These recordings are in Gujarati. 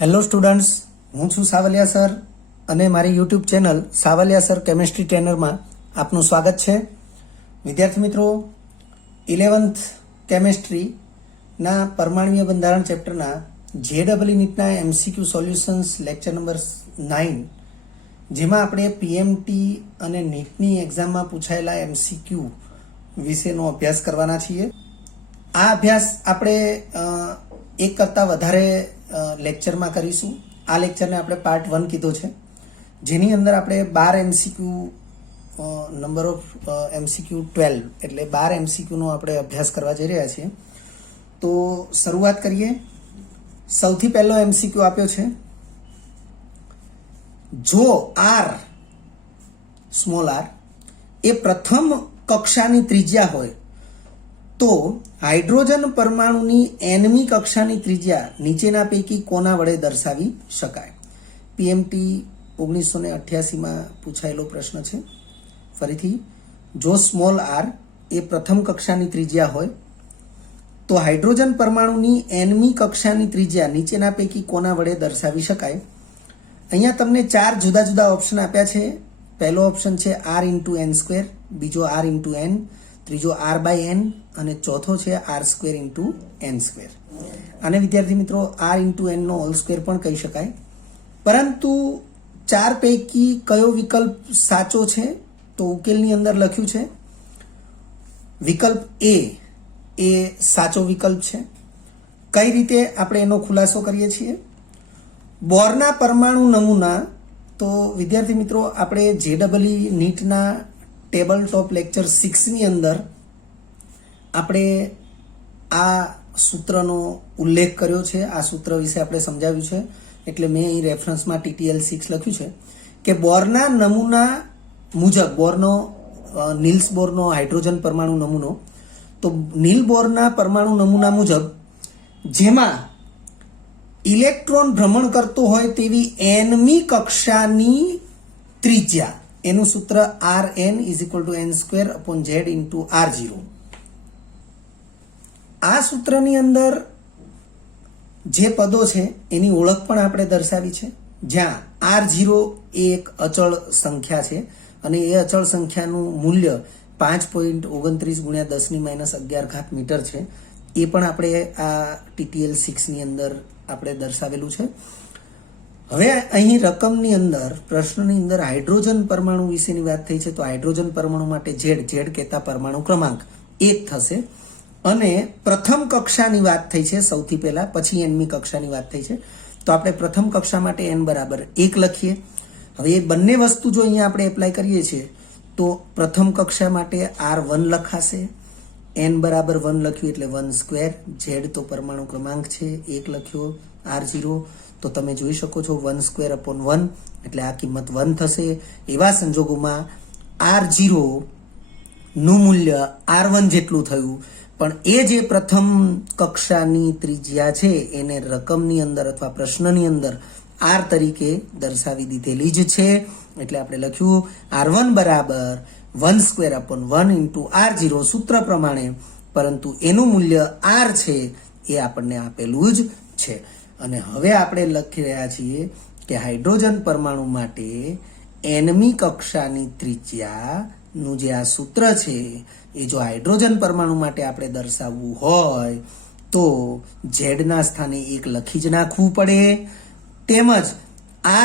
હેલો સ્ટુડન્ટ્સ, હું છું સાવલિયા સર અને મારી YouTube channel Savaliya sir chemistry ટ્રેનરમાં આપનું સ્વાગત છે. વિદ્યાર્થી મિત્રો, 11th કેમેસ્ટ્રીના પરમાણ્વીય બંધારણ ચેપ્ટરના JEE નીટના MCQ સોલ્યુશન્સ લેક્ચર નંબર 9, જેમાં આપણે પીએમટી અને નીટની એક્ઝામમાં પૂછાયેલા MCQ વિશેનો અભ્યાસ કરવાના છીએ. આ અભ્યાસ આપણે એક કરતાં વધારે લેક્ચરમાં કરીશું. આ લેક્ચરને આપણે પાર્ટ 1 કીધો છે, જેની અંદર આપણે 12 MCQ નંબર ઓફ MCQ 12 એટલે 12 MCQ નો આપણે અભ્યાસ કરવા જઈ રહ્યા છીએ. તો શરૂઆત કરીએ. સૌથી પહેલો MCQ આપ્યો છે, જો R સ્મોલ r એ પ્રથમ કક્ષાની ત્રિજ્યા હોય તો હાઇડ્રોજન પરમાણુની nમી કક્ષાની ત્રિજ્યા નીચેના પૈકી કોના વડે દર્શાવી શકાય? પીએમટી 1988માં પૂછાયેલો પ્રશ્ન છે. ફરીથી, જો સ્મોલ r એ પ્રથમ કક્ષાની ત્રિજ્યા હોય તો હાઇડ્રોજન પરમાણુની nમી કક્ષાની ત્રિજ્યા નીચેના પૈકી કોના વડે દર્શાવી શકાય? અહીંયા તમને 4 જુદા જુદા ઓપ્શન આપ્યા છે. પહેલો ઓપ્શન છે r ઇન્ટુ n સ્ક્વેર, બીજો r ઇન્ટુ n, ત્રીજો r બાય n અને ચોથો છે r square into n square. આને વિદ્યાર્થી મિત્રો r ઇન્ટુ n નો હોલ સ્ક્વેર પણ કહી શકાય. પરંતુ 4 પૈકી કયો વિકલ્પ સાચો છે? તો ઉકેલની અંદર લખ્યું છે વિકલ્પ A એ સાચો વિકલ્પ છે. કઈ રીતે આપણે એનો ખુલાસો કરીએ છીએ? બોરના પરમાણુ નમૂના, તો વિદ્યાર્થી મિત્રો આપણે JEE નીટના ટેબલ ટોપ લેક્ચર 6 ની અંદર આપણે આ સૂત્રનો ઉલ્લેખ કર્યો છે. આ સૂત્ર વિશે આપણે સમજાવ્યું છે, એટલે મેં અહીં રેફરન્સમાં TTL 6 લખ્યું છે કે બોરના નમૂના મુજબ, નીલ્સ બોરનો હાઇડ્રોજન પરમાણુ નમૂનો, તો નીલ બોરના પરમાણુ નમૂના મુજબ જેમાં ઇલેક્ટ્રોન ભ્રમણ કરતો હોય તેવી nમી કક્ષાની ત્રિજ્યા, એનું સૂત્ર Rn = n² / z × r0. આ સૂત્રની અંદર જે પદો છે એની ઓળખ પણ આપણે દર્શાવી છે, જ્યાં r0 એ એક અચળ સંખ્યા છે અને એ અચળ સંખ્યાનું મૂલ્ય 5.29 × 10⁻11 મીટર છે. એ પણ આપણે આ TTL 6 ની અંદર આપણે દર્શાવેલું છે. હવે અહીં રકમની અંદર, પ્રશ્નની અંદર હાઇડ્રોજન પરમાણુ વિશેની વાત થઈ છે, તો હાઇડ્રોજન પરમાણુ માટે ઝેડ કહેતા પરમાણુ ક્રમાંક 1 થશે. અને પ્રથમ કક્ષાની વાત થઈ છે સૌથી પહેલા, પછી nમી કક્ષાની વાત થઈ છે, તો આપણે પ્રથમ કક્ષા માટે n બરાબર 1 લખીએ. હવે એ બંને વસ્તુ જો અહીંયા આપણે એપ્લાય કરીએ છીએ તો પ્રથમ કક્ષા માટે R1 લખાશે, n બરાબર 1 લખ્યું એટલે 1², ઝેડ તો પરમાણુ ક્રમાંક છે 1 લખ્યો, R0 તો તમે જોઈ શકો છો 1² / 1 એટલે આ કિંમત 1 થશે. એવા સંજોગોમાં R0 નું મૂલ્ય R1 જેટલું થયું, પણ એ જે પ્રથમ કક્ષાની ત્રિજ્યા છે એને રકમની અંદર અથવા પ્રશ્નની અંદર R તરીકે દર્શાવી દીધેલી જ છે. એટલે આપણે લખ્યું R1 બરાબર 1² / 1 × R0 સૂત્ર પ્રમાણે, પરંતુ એનું મૂલ્ય R છે એ આપણને આપેલું જ છે. અને હવે આપણે લખી રહ્યા છીએ કે હાઇડ્રોજન પરમાણુ માટે nમી કક્ષાની ત્રિજ્યાનું જે આ સૂત્ર છે એ જો હાઇડ્રોજન પરમાણુ માટે આપણે દર્શાવવું હોય તો ઝેડના સ્થાને 1 લખી જ નાખવું પડે, તેમજ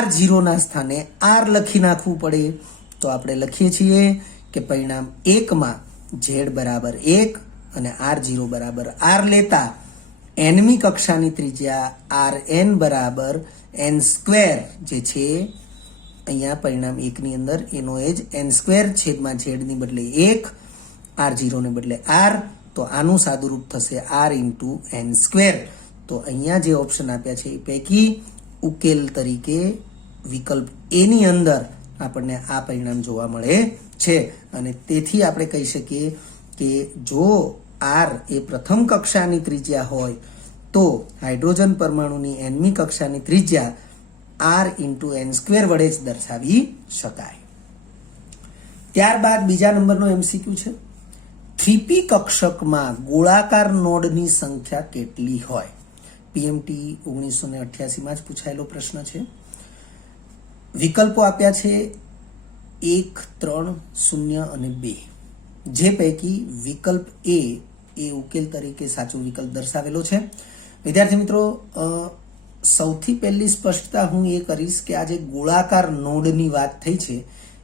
R0 ના સ્થાને R લખી નાખવું પડે. તો આપણે લખીએ છીએ કે પરિણામ 1 માં ઝેડ બરાબર 1 અને R0 બરાબર R લેતા nમી કક્ષાની ત્રિજ્યા Rn બરાબર n² જે છે, અહીંયા પરિણામ 1 ની અંદર એનો એ જ n² છેદમાં ઝેડની બદલે 1, R0 ને બદલે R, તો આનું સાદુરૂપ થશે R × n². તો અહીંયા જે ઓપ્શન આપ્યા છે એ પૈકી ઉકેલ તરીકે વિકલ્પ A ની અંદર આપણને આ પરિણામ જોવા મળે છે. અને તેથી આપણે કહી શકીએ કે જો R એ પ્રથમ કક્ષાની ત્રિજ્યા હોય તો હાઇડ્રોજન પરમાણુની nમી કક્ષાની ત્રિજ્યા R × n² વડે જ દર્શાવી શકાય. ત્યારબાદ બીજા નંબરનો MCQ છે, 3p કક્ષકમાં ગોળાકાર નોડની સંખ્યા કેટલી હોય? પીએમટી 1988માં જ પૂછાયેલો પ્રશ્ન છે. વિકલ્પો આપ્યા છે 1, 3, 0 અને 2. જે પૈકી વિકલ્પ એ ઉકેલ તરીકે સાચો વિકલ્પ દર્શાવેલો છે. વિદ્યાર્થી મિત્રો, સૌથી પહેલી સ્પષ્ટતા હું એ કરીશ કે આ જે ગોળાકાર નોડની વાત થઈ છે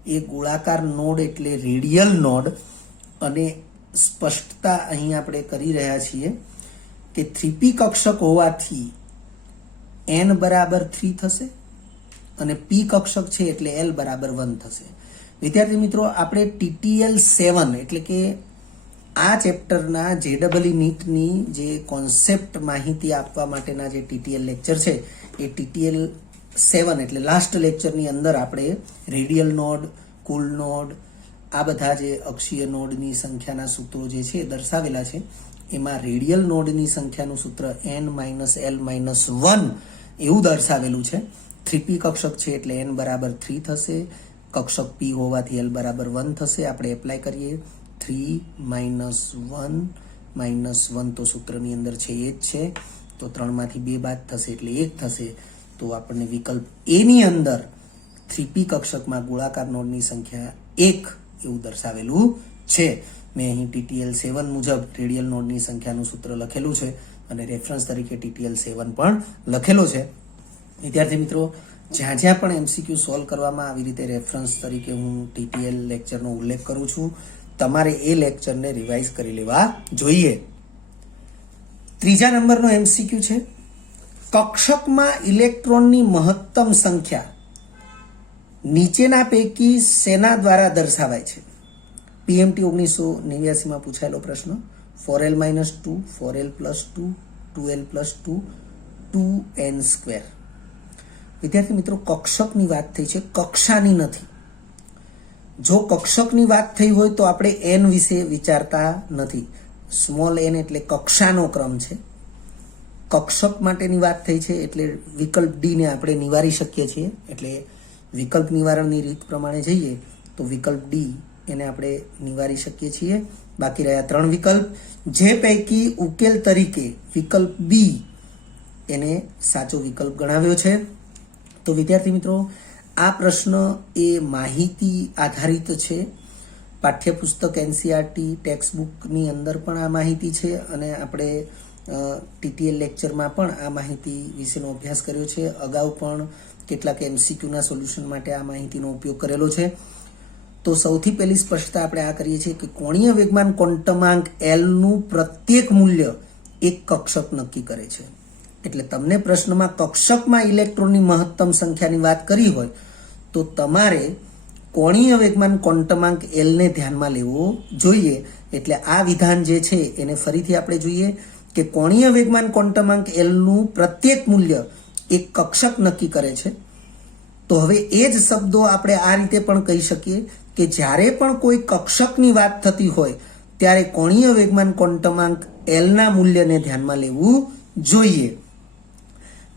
એ ગોળાકાર નોડ એટલે રેડિયલ નોડ, અને સ્પષ્ટતા અહીં આપણે કરી રહ્યા છીએ કે 3p કક્ષક હોવાથી n બરાબર 3 થશે અને p કક્ષક છે એટલે l બરાબર 1 થશે. વિદ્યાર્થી મિત્રો, આપણે TTL 7 એટલે કે આ ચેપ્ટરના JEE નીટની જે કોન્સેપ્ટ માહિતી આપવા માટેના જે TTL લેક્ચર છે એ TTL 7 એટલે લાસ્ટ લેક્ચરની અંદર આપણે રેડિયલ નોડ, કુલ નોડ, આ બધા જે અક્ષીય નોડની સંખ્યાના સૂત્રો જે છે દર્શાવેલા છે. એમાં રેડિયલ નોડની સંખ્યાનું સૂત્ર n-l-1 એવું દર્શાવેલું છે. 3p કક્ષક છે એટલે n બરાબર 3 થશે, કક્ષક p હોવાથી l બરાબર 1 થશે. આપણે એપ્લાય કરીએ 3 - 1 તો સૂત્રની અંદર છે એ જ છે, તો 3 માંથી 2 બાદ થશે એટલે 1 થશે. તો આપણને વિકલ્પ એ ની અંદર 3p કક્ષકમાં ગોળાકાર નોડની સંખ્યા 1 એવું દર્શાવેલું છે. મેં અહીં TTL 7 મુજબ રેડિયલ નોડની સંખ્યાનું સૂત્ર લખેલું છે અને રેફરન્સ તરીકે TTL 7 પણ લખેલો છે. વિદ્યાર્થી મિત્રો, જ્યાં જ્યાં પણ MCQ સોલ્વ કરવામાં આવી રીતે રેફરન્સ તરીકે હું TTL લેક્ચરનો ઉલ્લેખ કરું છું, તમારે એ લેક્ચરને રિવાઇઝ કરી લેવા જોઈએ. 3જા નંબરનો MCQ છે, કક્ષકમાં ઇલેક્ટ્રોનની મહત્તમ સંખ્યા નીચેના પૈકી શેના દ્વારા દર્શાવાય છે? પીએમટી 1989માં પૂછાયેલો પ્રશ્ન. 4l-2, 4l+2, 2l+2, 2n². વિદ્યાર્થી મિત્રો, કક્ષકની વાત થઈ છે, કક્ષાની નથી. જો કક્ષકની વાત થઈ હોય તો આપણે n વિશે વિચારતા નથી. સ્મોલ n એટલે કક્ષાનો ક્રમ છે. કક્ષક માટેની વાત થઈ છે એટલે વિકલ્પ ડી ને આપણે નિવારી શકીએ છીએ. એટલે વિકલ્પ નિવારણની રીત પ્રમાણે જઈએ તો વિકલ્પ ડી એને આપણે નિવારી શકીએ છીએ. બાકી રહ્યા 3 વિકલ્પ, જે પૈકી ઉકેલ તરીકે વિકલ્પ બી એને સાચો વિકલ્પ ગણાવ્યો છે. તો વિદ્યાર્થી મિત્રો, આ પ્રશ્ન એ માહિતી આધારિત છે. પાઠ્યપુસ્તક NCERT ટેક્સ્ટબુકની અંદર પણ આ માહિતી છે અને આપણે TTL લેક્ચરમાં પણ આ માહિતી વિશેનો અભ્યાસ કર્યો છે. અગાઉ પણ કેટલાક MCQના સોલ્યુશન માટે આ માહિતીનો ઉપયોગ કરેલો છે. તો સૌથી પહેલી સ્પષ્ટતા આપણે આ કરીએ છીએ કે કોણીય વેગમાન ક્વોન્ટમાંક L નું પ્રત્યેક મૂલ્ય એક કક્ષક નક્કી કરે છે. એટલે તમને પ્રશ્નમાં કક્ષકમાં ઇલેક્ટ્રોનની મહત્તમ સંખ્યાની વાત કરી હોય તો તમારે કોણીય વેગમાન ક્વોન્ટમાંક L ને ધ્યાનમાં લેવો જોઈએ. એટલે આ વિધાન જે છે એને ફરીથી આપણે જોઈએ કે કોણીય વેગમાન ક્વોન્ટમાંક L નું પ્રત્યેક મૂલ્ય એક કક્ષક નક્કી કરે છે. તો હવે એ જ શબ્દો આપણે આ રીતે પણ કહી શકીએ કે જ્યારે પણ કોઈ કક્ષકની વાત થતી હોય ત્યારે કોણીય વેગમાન ક્વોન્ટમાંક L ના મૂલ્યને ધ્યાનમાં લેવું જોઈએ.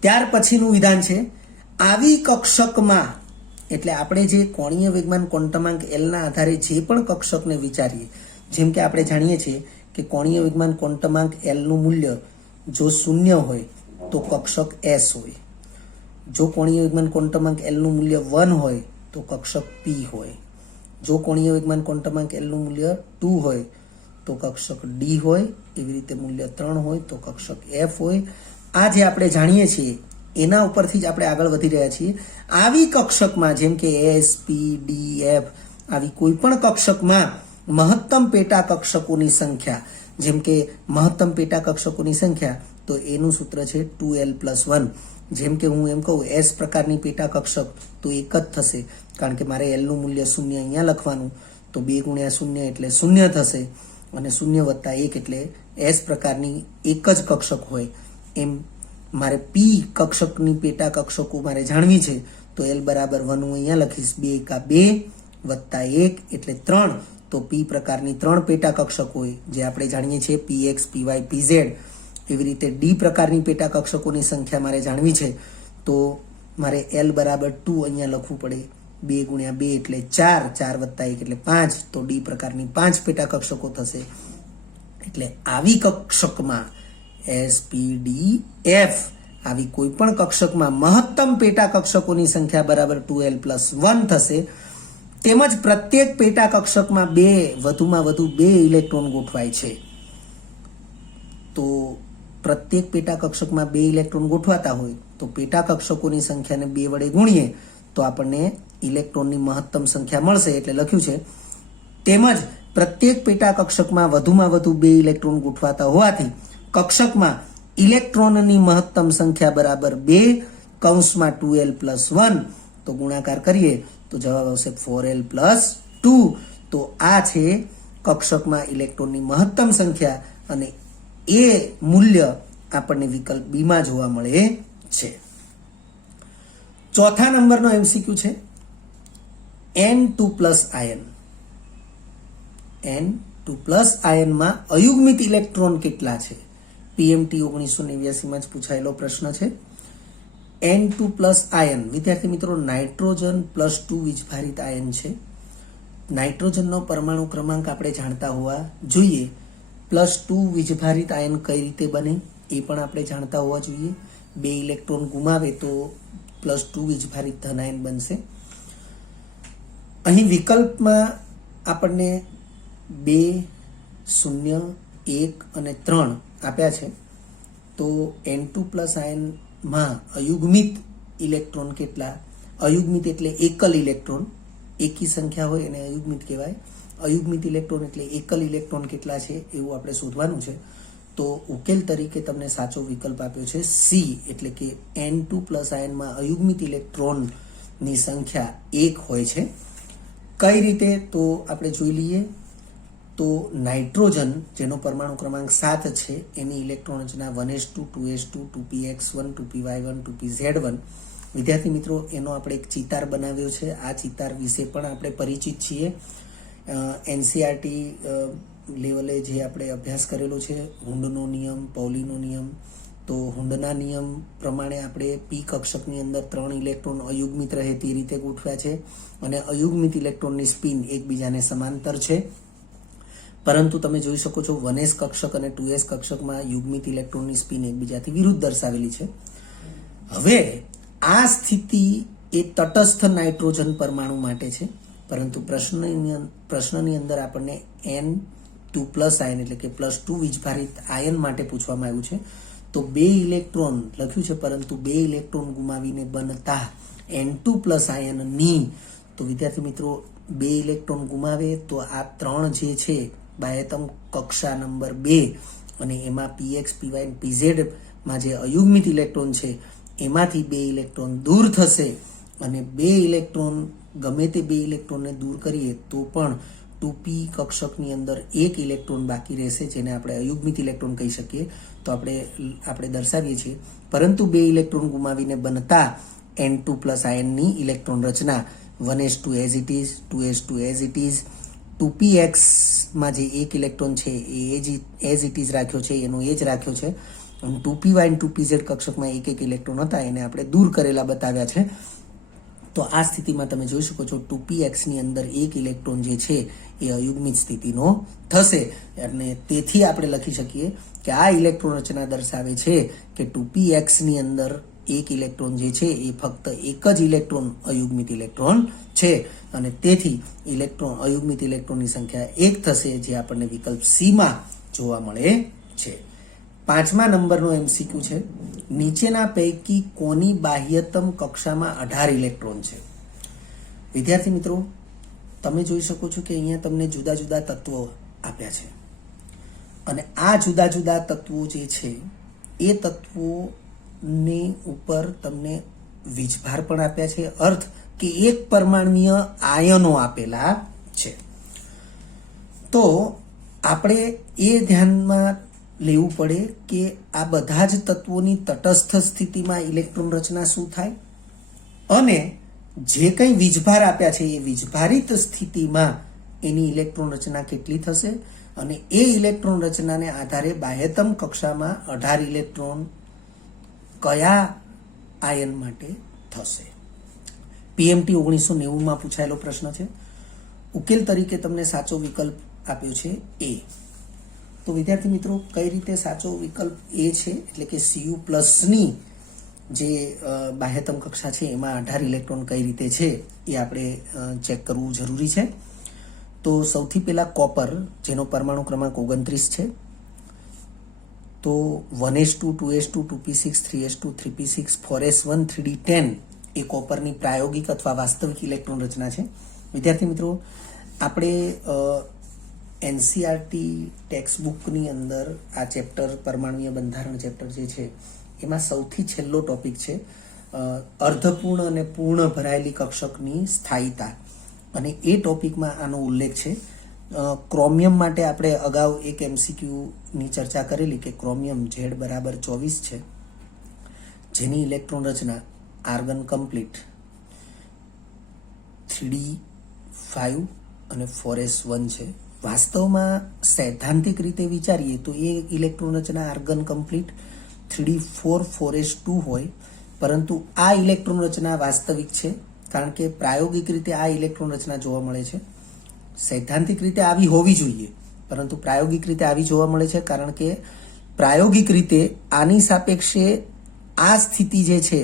ત્યાર પછીનું વિધાન છે, આવી કક્ષકમાં, એટલે આપણે જે કોણીય વેગમાન ક્વોન્ટમાંક L ના આધારે જે પણ કક્ષકને વિચારીએ, જેમ કે આપણે જાણીએ છીએ કે કોણીય વેગમાન ક્વોન્ટમાંક L નું મૂલ્ય જો 0 હોય તો કક્ષક S હોય, જો કોણીય વેગમાન ક્વોન્ટમાંક L નું મૂલ્ય 1 હોય તો કક્ષક P હોય, જો કોણીય વેગમાન ક્વોન્ટમાંક L નું મૂલ્ય 2 હોય તો કક્ષક D હોય, એવી રીતે મૂલ્ય 3 હોય તો કક્ષક F હોય. આ જે આપણે જાણીએ છીએ એના ઉપરથી જ આપણે આગળ વધી રહ્યા છીએ. આવી કક્ષકમાં જેમ કે S, P, D, F આવી કોઈ પણ કક્ષકમાં મહત્તમ પેટા કક્ષકોની સંખ્યા, જેમ કે મહત્તમ પેટા કક્ષકોની સંખ્યા, તો એનું સૂત્ર છે 2l+1. જેમ કે હું એમ કહું S પ્રકારની પેટા કક્ષક તો એક જ થશે, કારણ કે મારે L નું મૂલ્ય 0 અહીંયા લખવાનું, તો 2 × 0 એટલે 0 થશે અને 0 + 1 એટલે S પ્રકારની એક જ કક્ષક હોય. એમ મારે P કક્ષકની પેટા કક્ષકો મારે જાણવી છે તો L બરાબર 1 હું અહીંયા લખીશ, 2 × 2 + 1 એટલે 3. તો P પ્રકારની 3 પેટા કક્ષક હોય જે આપણે જાણીએ છીએ PX, PY, PZ. એવી રીતે D પ્રકારની પેટા કક્ષકોની સંખ્યા મારે જાણવી છે તો મારે L બરાબર 2 અહીંયા લખવું પડે, 2 × 2 એટલે 4, 4 + 1 એટલે 5. તો D પ્રકારની 5 પેટા કક્ષકો થશે. એટલે આવી કક્ષકમાં SPDF આવી કોઈ પણ કક્ષકમાં મહત્તમ પેટા કક્ષકોની સંખ્યા બરાબર 2l+1 થશે. તેમજ પ્રત્યેક પેટા કક્ષકમાં વધુમાં વધુ 2 ઇલેક્ટ્રોન ગોઠવાય છે. તો પ્રત્યેક પેટા કક્ષકમાં 2 ઇલેક્ટ્રોન ગોઠવાતા હોય તો પેટા કક્ષકોની સંખ્યાને 2 વડે ગુણીએ તો આપણને ઇલેક્ટ્રોનની મહત્તમ સંખ્યા મળશે. એટલે લખ્યું છે તેમજ પ્રત્યેક પેટા કક્ષકમાં વધુમાં વધુ 2 ઇલેક્ટ્રોન ગોઠવાતા હોવાથી કક્ષકમાં ઇલેક્ટ્રોનની મહત્તમ સંખ્યા બરાબર 2 કૌંસમાં 2l+1 તો ગુણાકાર કરીએ તો જવાબ આવશે 4l+2. તો આ છે કક્ષકમાં ઇલેક્ટ્રોનની મહત્તમ સંખ્યા અને એ મૂલ્ય આપણને વિકલ્પ બી માં જોવા મળે છે. ચોથા નંબરનો MCQ છે N2+ આયન. N2+ આયનમાં અયુગ્મિત ઇલેક્ટ્રોન કેટલા છે? PMT 1989 માં જ પૂછાયેલો પ્રશ્ન છે. N2+ આયન વિદ્યાર્થી મિત્રો નાઇટ્રોજન +2 વીજભારિત આયન છે. નાઇટ્રોજનનો પરમાણુ ક્રમાંક આપણે જાણતા હોવા જોઈએ. +2 વીજભારિત આયન કઈ રીતે બને એ પણ આપણે જાણતા હોવા જોઈએ. 2 ઇલેક્ટ્રોન ગુમાવે તો +2 વીજભારિત ધન આયન બનશે. અહીં વિકલ્પમાં આપણને 2, 0, 1 અને 3 આપ્યા છે. તો N2+ આયનમાં અયુગ્મિત ઇલેક્ટ્રોન કેટલા? અયુગ્મિત એટલે એકલ ઇલેક્ટ્રોન, એકી સંખ્યા હોય એને અયુગ્મિત કહેવાય. અયુગ્મિત ઇલેક્ટ્રોન એટલે એકલ ઇલેક્ટ્રોન કેટલા છે એવું આપણે શોધવાનું છે. તો ઉકેલ તરીકે તમને સાચો વિકલ્પ આપ્યો છે C, એટલે કે N2+ આયનમાં અયુગ્મિત ઇલેક્ટ્રોનની સંખ્યા 1 હોય છે. કઈ રીતે તો આપણે જોઈ લઈએ. તો નાઇટ્રોજન જેનો પરમાણુ ક્રમાંક 7 છે એની ઇલેક્ટ્રોન રચના 1s2, 2s2, 2px1, 2py1, 2pz1. વિદ્યાર્થી મિત્રો એનો આપણે એક ચિતાર બનાવ્યો છે. આ ચિતાર વિશે પણ આપણે પરિચિત છીએ. NCERT લેવલે જે આપણે અભ્યાસ કરેલો છે હુન્ડનો નિયમ, પૌલીનો નિયમ. તો હુન્ડના નિયમ પ્રમાણે આપણે P કક્ષકની અંદર 3 ઇલેક્ટ્રોન અયુગ્મિત રહે તે રીતે ગોઠવ્યા છે અને અયુગ્મિત ઇલેક્ટ્રોનની સ્પિન એકબીજાને સમાંતર છે. પરંતુ તમે જોઈ શકો છો 1s કક્ષક અને 2s કક્ષકમાં યુગ્મિત ઇલેક્ટ્રોનની સ્પિન એકબીજાથી વિરુદ્ધ દર્શાવેલી છે. હવે આ સ્થિતિ એ તટસ્થ નાઇટ્રોજન પરમાણુ માટે છે, પરંતુ પ્રશ્નની અંદર આપણને N2+ આયન એટલે કે +2 વીજભારિત આયન માટે પૂછવામાં આવ્યું છે. તો 2 ઇલેક્ટ્રોન લખ્યું છે, પરંતુ 2 ઇલેક્ટ્રોન ગુમાવીને બનતા N2+ આયનની તો વિદ્યાર્થી મિત્રો 2 ઇલેક્ટ્રોન ગુમાવે તો આ 3 જે છે બાહ્યતમ કક્ષા નંબર 2 અને એમાં px, py, pz માં જે અયુગ્મિત ઇલેક્ટ્રોન છે એમાંથી 2 ઇલેક્ટ્રોન દૂર થશે અને 2 ઇલેક્ટ્રોન ગમે તે 2 ઇલેક્ટ્રોનને દૂર કરીએ તો પણ 2p કક્ષકની અંદર 1 ઇલેક્ટ્રોન બાકી રહેશે, જેને આપણે અયુગ્મિત ઇલેક્ટ્રોન કહી શકીએ. તો આપણે દર્શાવીએ છીએ, પરંતુ 2 ઇલેક્ટ્રોન ગુમાવીને બનતા N2+ આયનની ઇલેક્ટ્રોન રચના 1s2 as it is, 2s2 as it is, 2px માં જે 1 ઇલેક્ટ્રોન છે એ as it is રાખ્યો છે, એનો એ જ રાખ્યો છે. અને 2py અને 2pz કક્ષકમાં 1 ઇલેક્ટ્રોન હતા એને આપણે દૂર કરેલા બતાવ્યા છે. તો આ સ્થિતિમાં તમે જોઈ શકો છો 2px ની અંદર 1 ઇલેક્ટ્રોન જે છે એ અયુગ્મિત સ્થિતિનો થશે અને તેથી આપણે લખી શકીએ કે આ ઇલેક્ટ્રોન રચના દર્શાવે છે કે 2px ની અંદર 1 ઇલેક્ટ્રોન જે છે એ ફક્ત એક જ ઇલેક્ટ્રોન અયુગ્મિત ઇલેક્ટ્રોન છે અને તેથી અયુગ્મિત ઇલેક્ટ્રોનની સંખ્યા 1 થશે, જે આપણને વિકલ્પ C માં જોવા મળે છે. 5મા નંબરનો MCQ છે નીચેના પૈકી કોની બાહ્યતમ કક્ષામાં 18 ઇલેક્ટ્રોન છે? વિદ્યાર્થી મિત્રો તમે જોઈ શકો છો કે અહીંયા તમને જુદા જુદા તત્વો આપ્યા છે અને આ જુદા જુદા તત્વો જે છે એ તત્વોની ઉપર તમને વીજભાર પણ આપ્યા છે, અર્થ કે એક પરમાણ્વીય આયનો આપેલા છે. તો આપણે એ ધ્યાનમાં લેવું પડે કે આ બધા જ તત્વોની તટસ્થ સ્થિતિમાં ઇલેક્ટ્રોન રચના શું થાય અને જે કંઈ વીજભાર આપ્યા છે એ વીજભારિત સ્થિતિમાં એની ઇલેક્ટ્રોન રચના કેટલી થશે અને એ ઇલેક્ટ્રોન રચનાને આધારે બાહ્યતમ કક્ષામાં 18 ઇલેક્ટ્રોન કયા આયન માટે થશે. PMT 1990 માં પૂછાયેલો પ્રશ્ન છે. ઉકેલ તરીકે તમને સાચો વિકલ્પ આપ્યો છે A. તો વિદ્યાર્થી મિત્રો કઈ રીતે સાચો વિકલ્પ એ છે, એટલે કે Cu+ની જે બાહ્યતમ કક્ષા છે એમાં 18 ઇલેક્ટ્રોન કઈ રીતે છે એ આપણે ચેક કરવું જરૂરી છે. તો સૌથી પહેલા કોપર, જેનો પરમાણુ ક્રમાંક 29 છે. તો 1s2, 2s2, 2p6, 3s2, 3p6, 4s1, 3d10 એ કોપરની પ્રાયોગિક અથવા વાસ્તવિક ઇલેક્ટ્રોન રચના છે. વિદ્યાર્થી મિત્રો, આપણે એનસીઆરટી ટેક્સ્ટબુકની અંદર આ ચેપ્ટર પરમાણુય બંધારણ ચેપ્ટર જે છે એમાં સૌથી છેલ્લો ટોપિક છે અર્ધપૂર્ણ અને પૂર્ણ ભરાયેલી કક્ષકની સ્થાયીતા, અને એ ટોપિકમાં આનો ઉલ્લેખ છે. ક્રોમિયમ માટે આપણે અગાઉ એક એમસીક્યુની ચર્ચા કરેલી કે ક્રોમિયમ Z બરાબર 24 છે, જેની ઇલેક્ટ્રોન રચના આર્ગન કમ્પ્લીટ 3d5 અને 4s1 છે. વાસ્તવમાં સૈદ્ધાંતિક રીતે વિચારીએ તો એ ઇલેક્ટ્રોન રચના આર્ગન કમ્પ્લીટ 3d4 4s2 હોય, પરંતુ આ ઇલેક્ટ્રોન રચના વાસ્તવિક છે કારણ કે પ્રાયોગિક રીતે આ ઇલેક્ટ્રોન રચના જોવા મળે છે. સૈદ્ધાંતિક રીતે આવી હોવી જોઈએ, પરંતુ પ્રાયોગિક રીતે આવી જોવા મળે છે કારણ કે પ્રાયોગિક રીતે આની સાપેક્ષે આ સ્થિતિ જે છે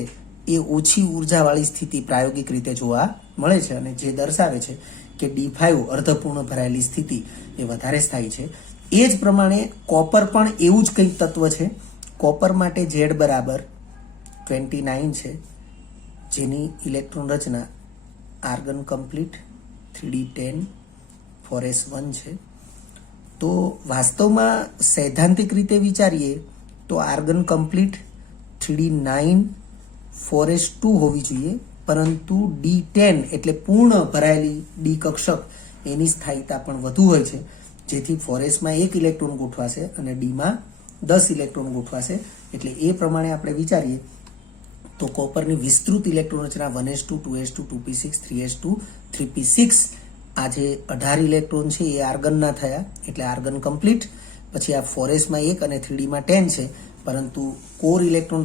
એ ઓછી ઉર્જાવાળી સ્થિતિ પ્રાયોગિક રીતે જોવા મળે છે, અને જે દર્શાવે છે કે D5 અર્ધપૂર્ણ ભરાયેલી સ્થિતિ એ વધારે સ્થાયી છે. એ જ પ્રમાણે કોપર પણ એવું જ કંઈક તત્વ છે. કોપર માટે Z બરાબર 29 છે, જેની ઇલેક્ટ્રોન રચના આર્ગન કમ્પ્લીટ 3d10 4s1 છે. તો વાસ્તવમાં સૈદ્ધાંતિક રીતે વિચારીએ તો આર્ગન કમ્પ્લીટ 3d9 4s2 હોવી જોઈએ, પરંતુ D10 એટલે પૂર્ણ ભરાયેલી ડી કક્ષક એની સ્થાયીતા પણ વધુ હોય છે, જેથી 4sમાં 1 ઇલેક્ટ્રોન ગોઠવાશે અને Dમાં 10 ઇલેક્ટ્રોન ગોઠવાશે. એટલે એ પ્રમાણે આપણે વિચારીએ તો કોપરની વિસ્તૃત ઇલેક્ટ્રોન રચના 1s2, 2s2, 2p6, 3s2, 3p6 આ જે 18 ઇલેક્ટ્રોન છે એ આર્ગનના થયા, એટલે આર્ગન કમ્પ્લીટ. પછી આ 4sમાં 1 અને 3dમાં 10 છે, પરંતુ કોર ઇલેક્ટ્રોન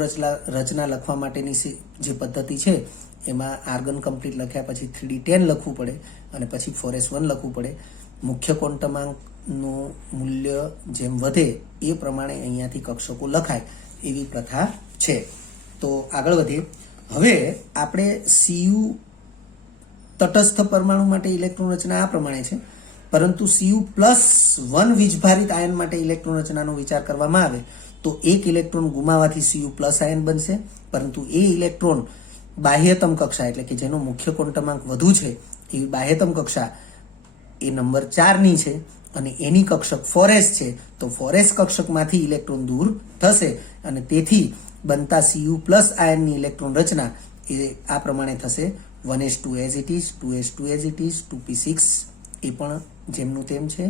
રચના લખવા માટેની જે પદ્ધતિ છે એમાં આર્ગન કમ્પ્લીટ લખ્યા પછી 3d10 લખવું પડે અને પછી 4s1 લખવું પડે. મુખ્ય ક્વોન્ટમાંકનું મૂલ્ય જેમ વધે એ પ્રમાણે અહીંયાથી કક્ષકો લખાય એવી પ્રથા છે. તો આગળ વધીએ. હવે આપણે Cu તટસ્થ પરમાણુ માટે ઇલેક્ટ્રોન રચના આ પ્રમાણે છે, પરંતુ Cu+1 વીજભારિત આયન માટે ઇલેક્ટ્રોન રચનાનો વિચાર કરવામાં આવે તો એક ઇલેક્ટ્રોન ગુમાવવાથી Cu+ આયન બનશે, પરંતુ એ ઇલેક્ટ્રોન બાહ્યતમ કક્ષા એટલે કે જેનો મુખ્ય ક્વોન્ટમાંક વધુ છે એવી બાહ્યતમ કક્ષા એ નંબર 4ની છે અને એની કક્ષક 4s છે. તો 4s કક્ષકમાંથી ઇલેક્ટ્રોન દૂર થશે અને તેથી બનતા Cu+ આયનની ઇલેક્ટ્રોન રચના એ આ પ્રમાણે થશે: 1s2 as it is, 2s2 as it is, 2p6 એ પણ જેમનું તેમ છે,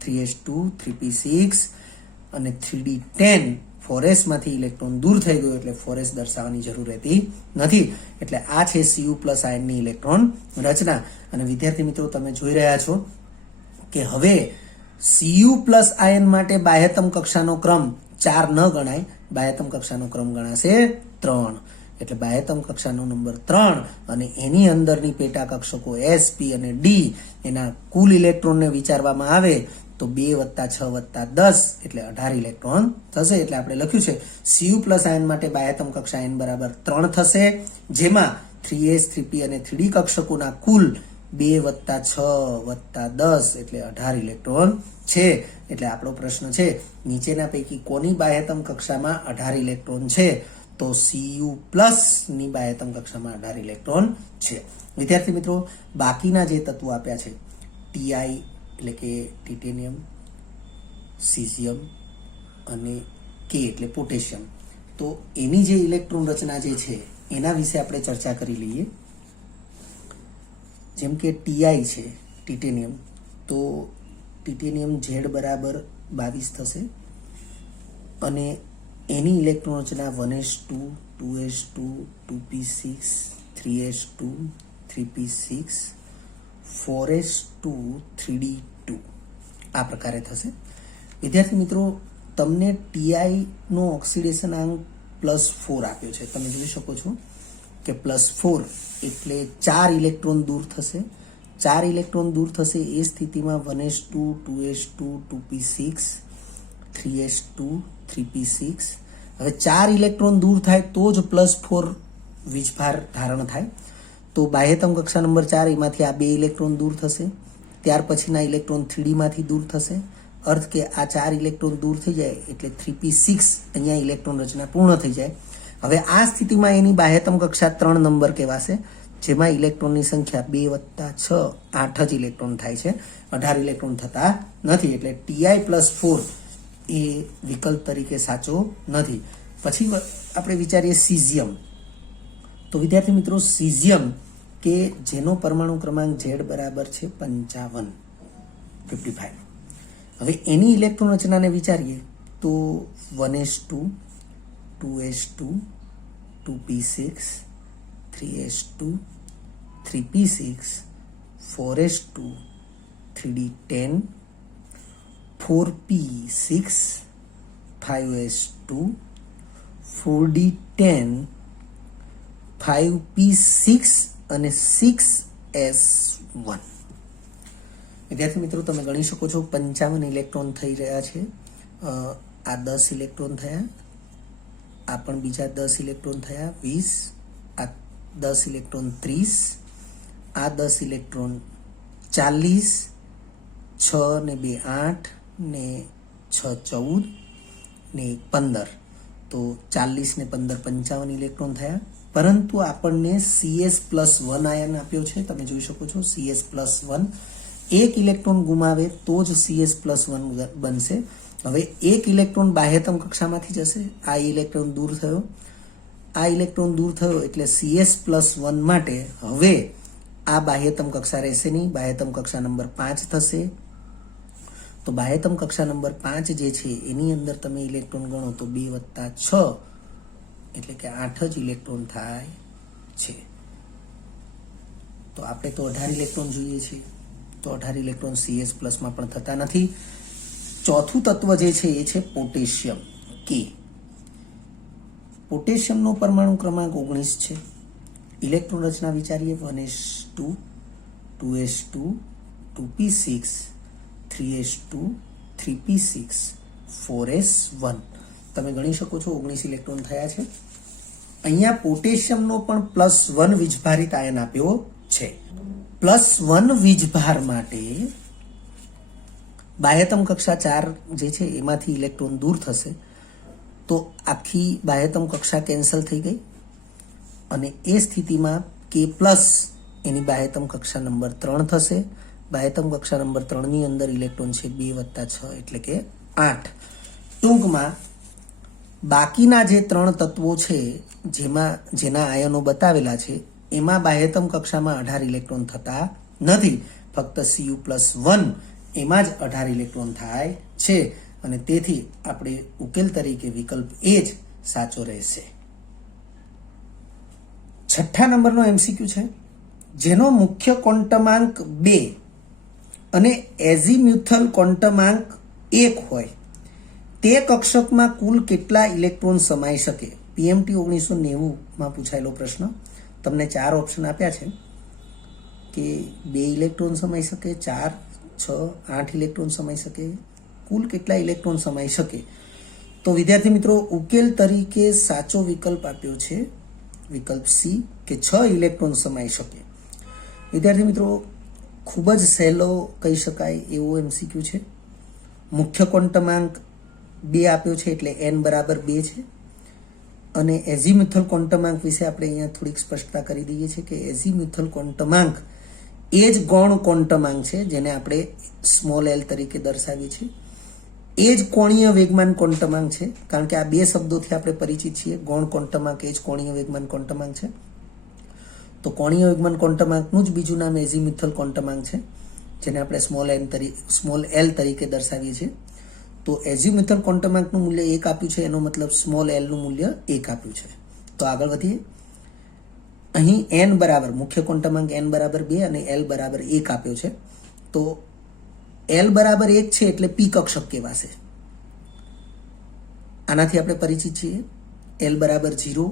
3s2 3p6 અને 3d10 4s માંથી ઇલેક્ટ્રોન દૂર થઈ ગયો એટલે 4s દર્શાવવાની જરૂર રહેતી નથી. એટલે આ છે Cu+ આયનની ઇલેક્ટ્રોન રચના. અને વિદ્યાર્થી મિત્રો, તમે જોઈ રહ્યા છો કે હવે Cu+ આયન માટે બાહ્યતમ કક્ષાનો ક્રમ 4 ન ગણાય, બાહ્યતમ કક્ષાનો ક્રમ ગણાશે 3. એટલે બાહ્યતમ કક્ષાનો નંબર 3 અને એની અંદરની પેટા કક્ષકો S, P અને D એના કુલ ઇલેક્ટ્રોનને વિચારવામાં આવે તો 2 + 6 + 10 એટલે 18 ઇલેક્ટ્રોન થશે. એટલે આપણે લખ્યું છે Cu+ આયન માટે બાહ્યતમ કક્ષા n બરાબર 3 થશે, જેમાં 3s, 3p અને 3d કક્ષકોના કુલ 2 + 6 + 10 એટલે 18 ઇલેક્ટ્રોન છે. એટલે આપણો પ્રશ્ન છે, નીચેના પૈકી કોની બાહ્યતમ કક્ષામાં 18 ઇલેક્ટ્રોન છે? તો Cu+ ની બાહ્યતમ કક્ષામાં 18 ઇલેક્ટ્રોન છે. વિદ્યાર્થી મિત્રો, બાકીના જે તત્વો આપ્યા છે Ti એટલે કે ટિટેનિયમ, સીઝિયમ અને K એટલે પોટેશિયમ, તો એની જે ઇલેક્ટ્રોન રચના જે છે એના વિશે આપણે ચર્ચા કરી લઈએ. જેમ કે Ti છે ટિટેનિયમ, તો ટિટેનિયમ Z બરાબર 22 થશે અને એની ઇલેક્ટ્રોન રચના 1s2 2s2 2p6 3s2 3p6 4s2 3d2 આ પ્રકારે થશે. વિદ્યાર્થી મિત્રો, તમને Ti નો ઓક્સિડેશન આંક +4 આપ્યો છે. તમે જોઈ શકો છો કે +4 એટલે 4 ઇલેક્ટ્રોન દૂર થશે. 4 ઇલેક્ટ્રોન દૂર થશે એ સ્થિતિમાં 1s2 2s2 2p6 3s2 3p6. હવે 4 ઇલેક્ટ્રોન દૂર થાય તો જ +4 વીજભાર ધારણ થાય. તો બાહ્યતમ કક્ષા નંબર 4 એમાંથી આ 2 ઇલેક્ટ્રોન દૂર થશે. ત્યાર પછીના ઇલેક્ટ્રોન 3d માંથી દૂર થશે. અર્થ કે આ 4 ઇલેક્ટ્રોન દૂર થઈ જાય એટલે 3p6 અહીંયા ઇલેક્ટ્રોન રચના પૂર્ણ થઈ જાય. હવે આ સ્થિતિમાં એની બાહ્યતમ કક્ષા 3 નંબર કહેવાશે, જેમાં ઇલેક્ટ્રોનની સંખ્યા 2 + 6 8 જ ઇલેક્ટ્રોન થાય છે, 18 ઇલેક્ટ્રોન થતા નથી. એટલે Ti+4 એ વિકલ્પ તરીકે સાચો નથી. પછી આપણે વિચારીએ સીઝિયમ. તો વિદ્યાર્થી મિત્રો, સીઝિયમ કે જેનો પરમાણુ ક્રમાંક Z બરાબર છે 55. હવે એની ઇલેક્ટ્રોન રચનાને વિચારીએ તો 1s2 2s2 2p6 3s2 3p6 4s2 3d10 4p6 5s2 4d10 5p6 અને 6s1. વિદ્યાર્થી મિત્રો, તમે ગણી શકો છો 55 ઇલેક્ટ્રોન થઈ રહ્યા છે. આ 10 ઇલેક્ટ્રોન થયા, આ પણ બીજા 10 ઇલેક્ટ્રોન થયા 20, આ 10 ઇલેક્ટ્રોન 30, આ 10 ઇલેક્ટ્રોન 40, 6 ને 2 8 ને 6 14 ને 15. તો 40 ને 15 55 ઇલેક્ટ્રોન થયા. પરંતુ આપણને CS+1 આયન આપ્યો છે. તમે જોઈ શકો છો CS+1. એક ઇલેક્ટ્રોન ગુમાવે તો જ CS+1 બનશે. હવે એક ઇલેક્ટ્રોન બાહ્યતમ કક્ષામાંથી જશે, આ ઇલેક્ટ્રોન દૂર થયો, આ ઇલેક્ટ્રોન દૂર થયો એટલે CS+1 માટે હવે આ બાહ્યતમ કક્ષા રહેશે નહીં, બાહ્યતમ કક્ષા નંબર 5 થશે. તો બાહ્યતમ કક્ષા નંબર 5 જે છે એની અંદર તમે ઇલેક્ટ્રોન ગણો તો 2 + 6 એટલે કે 8 જ ઇલેક્ટ્રોન થાય છે. તો આપણે તો 18 ઇલેક્ટ્રોન જોઈએ છીએ, તો 18 ઇલેક્ટ્રોન CS+ માં પણ થતા નથી. ચોથું તત્વ જે છે એ છે પોટેશિયમ કે. પોટેશિયમનો પરમાણુ ક્રમાંક 19 છે. ઇલેક્ટ્રોન રચના વિચારીએ 1s2 2s2 2p6 3s2 3p6 4s1. તમે ગણી શકો છો 19 ઇલેક્ટ્રોન થયા છે. અહીંયા પોટેશિયમનો પણ +1 વીજભારિત આયન આપ્યો છે. +1 વીજભાર માટે બાહ્યતમ કક્ષા 4 જે છે એમાંથી ઇલેક્ટ્રોન દૂર થશે. તો આખી બાહ્યતમ કક્ષા કેન્સલ થઈ ગઈ અને એ સ્થિતિમાં K+ એની બાહ્યતમ કક્ષા નંબર 3 થશે. બાહ્યતમ કક્ષા નંબર 3 ની અંદર ઇલેક્ટ્રોન છે 2 + 6 એટલે કે 8. ટૂંકમાં બાકીના જે 3 તત્વો છે જેના આયનો બતાવેલા છે એમાં બાહ્યતમ કક્ષામાં 18 ઇલેક્ટ્રોન થતા નથી. ફક્ત Cu+1 એમાં જ 18 ઇલેક્ટ્રોન થાય છે અને તેથી આપણે ઉકેલ તરીકે વિકલ્પ એ જ સાચો રહેશે. 6થા નંબરનો MCQ છે, જેનો મુખ્ય ક્વોન્ટમાંક 2 અને એઝીમ્યુથલ ક્વોન્ટમાંક 1 હોય તે કક્ષકમાં કુલ કેટલા ઇલેક્ટ્રોન સમાઈ શકે? PMT 1990માં પૂછાયેલો પ્રશ્ન. તમને 4 ઓપ્શન આપ્યા છે કે 2 ઇલેક્ટ્રોન સમાઈ શકે, 4, 6, 8 ઇલેક્ટ્રોન સમાઈ શકે, કુલ કેટલા ઇલેક્ટ્રોન સમાઈ શકે? તો વિદ્યાર્થી મિત્રો, ઉકેલ તરીકે સાચો વિકલ્પ આપ્યો છે વિકલ્પ C કે 6 ઇલેક્ટ્રોન સમાઈ શકે. વિદ્યાર્થી મિત્રો, ખૂબ જ સહેલો કહી શકાય એવો MCQ છે. મુખ્ય ક્વોન્ટમાંક 2 આપ્યો છે એટલે n બરાબર 2 છે. અને એઝીમ્યુથલ ક્વોન્ટમાંક વિશે આપણે અહીંયા થોડીક સ્પષ્ટતા કરી દઈએ છીએ કે એઝીમ્યુથલ ક્વોન્ટમાંક એ જ ગૌણ ક્વોન્ટમાંક છે જેને આપણે સ્મોલ l તરીકે દર્શાવીએ છીએ. એ જ કોણીય વેગમાન ક્વોન્ટમાંક છે, કારણ કે આ 2 શબ્દોથી આપણે પરિચિત છીએ. ગૌણ ક્વોન્ટમાંક એ જ કોણીય વેગમાન ક્વોન્ટમાંક છે. તો કોણીય વેગમાન ક્વોન્ટમાંકનું જ બીજું નામ એઝીમ્યુથલ ક્વોન્ટમાંક છે, જેને આપણે સ્મોલ l તરીકે દર્શાવીએ છીએ. તો એઝીમ્યુથલ ક્વોન્ટમાંકનું મૂલ્ય 1 આપ્યું છે, એનો મતલબ સ્મોલ l નું મૂલ્ય 1 આપ્યું છે. તો આગળ વધીએ. અહીં n બરાબર મુખ્ય ક્વોન્ટમાંક n બરાબર 2 અને l બરાબર 1 આપ્યો છે. તો l બરાબર 1 છે એટલે p કક્ષક કહેવાશે. આનાથી આપણે પરિચિત છીએ. l બરાબર 0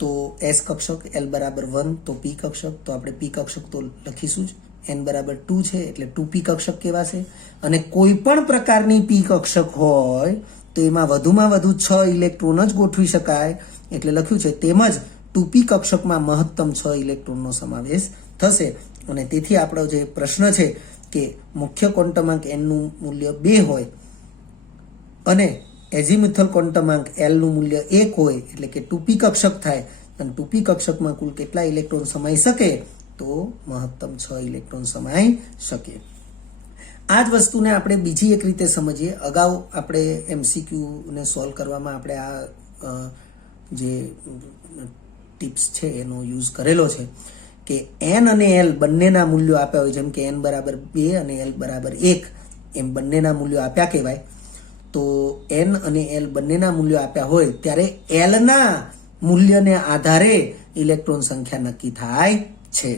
તો s કક્ષક, l બરાબર 1 તો p કક્ષક. તો આપણે p કક્ષક તો લખીશું જ, n બરાબર 2 છે એટલે 2p કક્ષક કહેવાશે. અને કોઈ પણ પ્રકારની p કક્ષક હોય તો એમાં વધુમાં વધુ 6 ઇલેક્ટ્રોન જ ગોઠવી શકાય, એટલે લખ્યું છે તેમજ 2p કક્ષકમાં મહત્તમ 6 ઇલેક્ટ્રોનનો સમાવેશ થશે. અને તેથી આપણો જે પ્રશ્ન છે કે મુખ્ય ક્વોન્ટમાંક n નું મૂલ્ય 2 હોય અને એઝીમ્યુથલ ક્વોન્ટમાંક l નું મૂલ્ય 1 હોય એટલે કે 2p કક્ષક થાય અને 2p કક્ષકમાં કુલ કેટલા ઇલેક્ટ્રોન સમાઈ શકે તો મહત્તમ 6 ઇલેક્ટ્રોન સમાઈ શકે. આ જ વસ્તુને આપણે બીજી એક રીતે સમજીએ. અગાઉ આપણે એમસીક્યુ ને સોલ્વ કરવામાં આપણે આ જે ટિપ્સ છે એનો યુઝ કરેલો છે કે n અને l બંનેના મૂલ્યો આપ્યા હોય, જેમ કે n બરાબર 2 અને l બરાબર 1 એમ બંનેના મૂલ્યો આપ્યા કહેવાય. તો n અને l બંનેના મૂલ્યો આપ્યા હોય ત્યારે l ના મૂલ્યને આધારે ઇલેક્ટ્રોન સંખ્યા નક્કી થાય છે,